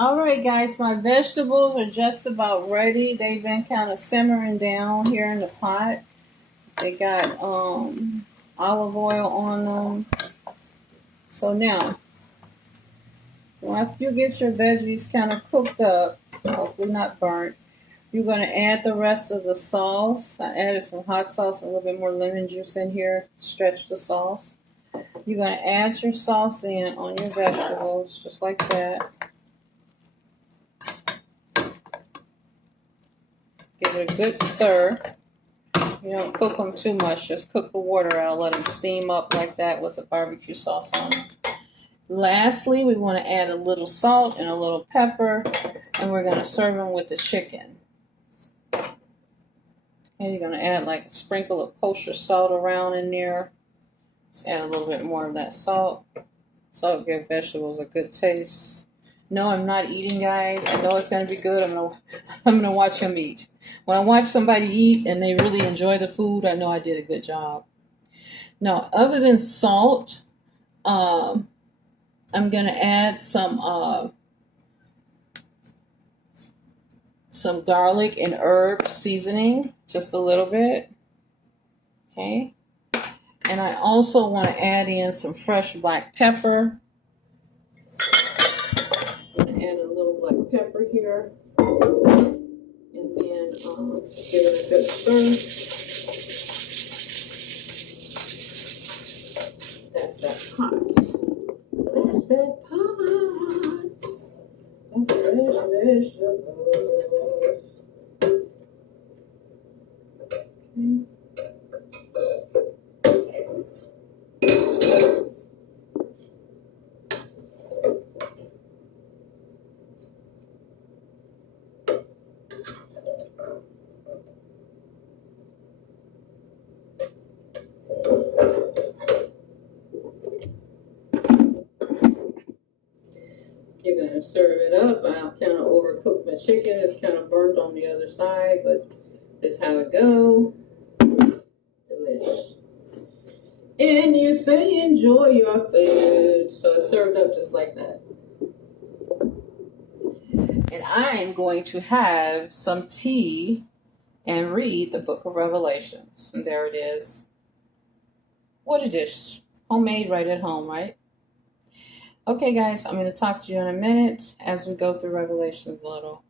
All right, guys, my vegetables are just about ready. They've been kind of simmering down here in the pot. They got olive oil on them. So now, once you get your veggies kind of cooked up, hopefully not burnt, you're going to add the rest of the sauce. I added some hot sauce, and a little bit more lemon juice in here to stretch the sauce. You're going to add your sauce in on your vegetables, just like that. Give it a good stir. You don't cook them too much. Just cook the water out. Let them steam up like that with the barbecue sauce on them. Lastly, we want to add a little salt and a little pepper, and we're going to serve them with the chicken. And you're going to add like a sprinkle of kosher salt around in there. Just add a little bit more of that salt. Salt gives vegetables a good taste. No, I'm not eating, guys. I know it's going to be good. I'm gonna watch them eat. When I watch somebody eat and they really enjoy the food, I know I did a good job. Now, other than salt, I'm going to add some garlic and herb seasoning, just a little bit. Okay. And I also want to add in some fresh black pepper. Add a little black pepper here, and then give it a good stir. That's that pot. That's that pot of fresh vegetables. Okay. You're going to serve it up. I kind of overcooked my chicken. It's kind of burnt on the other side, but that's how it go. Delicious. And you say enjoy your food. So it's served up just like that. And I am going to have some tea and read the book of Revelations. And there it is. What a dish. Homemade right at home, right? Okay, guys, I'm going to talk to you in a minute as we go through Revelations a little.